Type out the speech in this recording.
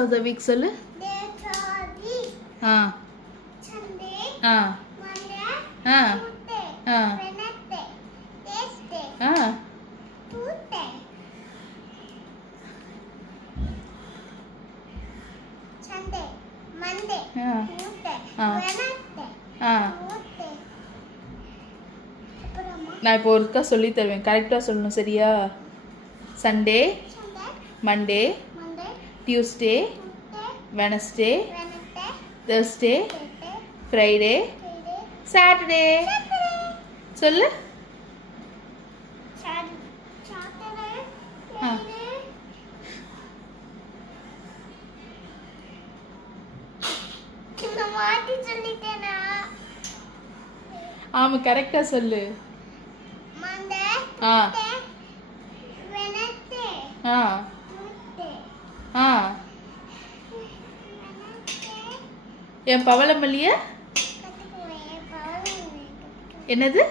Of the week சொல்லு. ஆ ஆ ஆ ஆ ஆ நான் இப்போ ஒருக்கா சொல்லி தருவேன், கரெக்டாக சொல்லணும், சரியா? Sunday, Monday, Tuesday, Wednesday, Thursday, Friday, Saturday. சொல்லு. ஆமா, கரெக்டா சொல்லு. ஆ ஆ ஆ என் பவளமல்லிய என்னது?